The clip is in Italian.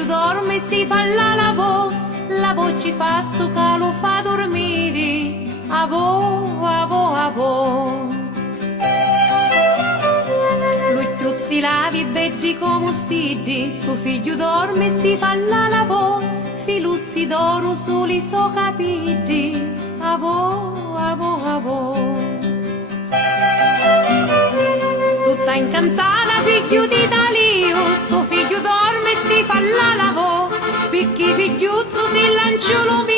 figlio dorme e si fa la la voce fazzo che lo fa dormire, avo, avo, avo. Lui truzzi lavi belli come stidi, sto figlio dorme e si fa la filuzzi d'oro soli so capiti, avo, avo, avo. Tutta incantata figlio di Dalio, sto figlio dorme e si fa la picchi figliuzzo si lanciò